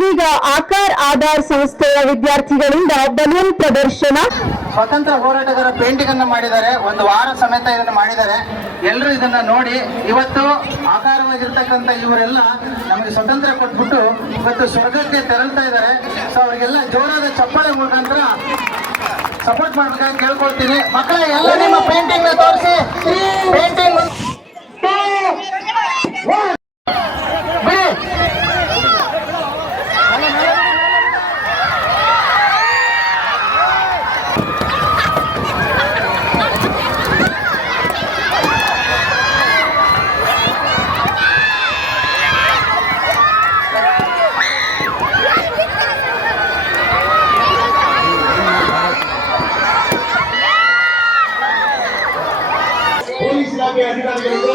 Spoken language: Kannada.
ಇದೀಗ ಆಕಾರ್ ಆಧಾರ್ ಸಂಸ್ಥೆಯ ವಿದ್ಯಾರ್ಥಿಗಳಿಂದ ಬಲೂನ್ ಪ್ರದರ್ಶನ. ಸ್ವತಂತ್ರ ಹೋರಾಟಗಾರ ಪೇಂಟಿಂಗ್ ಅನ್ನು ಮಾಡಿದ್ದಾರೆ. ಒಂದು ವಾರ ಸಮೇತ ಇದನ್ನು ಮಾಡಿದ್ದಾರೆ. ಎಲ್ಲರೂ ಇದನ್ನ ನೋಡಿ ಇವತ್ತು ಆಕಾರವಾಗಿರ್ತಕ್ಕಂಥ ಇವರೆಲ್ಲ ನಮಗೆ ಸ್ವತಂತ್ರ ಕೊಟ್ಬಿಟ್ಟು ಇವತ್ತು ಸ್ವರ್ಗಕ್ಕೆ ತೆರಳ್ತಾ ಇದ್ದಾರೆ. ಸೊ ಅವರಿಗೆಲ್ಲ ಜೋರಾದ ಚಪ್ಪಾಳೆ ಮುಖಾಂತರ ಸಪೋರ್ಟ್ ಮಾಡ್ಬೇಕಾಗಿ ಕೇಳ್ಕೊಳ್ತೀನಿ. ಮಕ್ಕಳ, ಎಲ್ಲ ನಿಮ್ಮ ಪೇಂಟಿಂಗ್ జిల్లాకి అధికారులు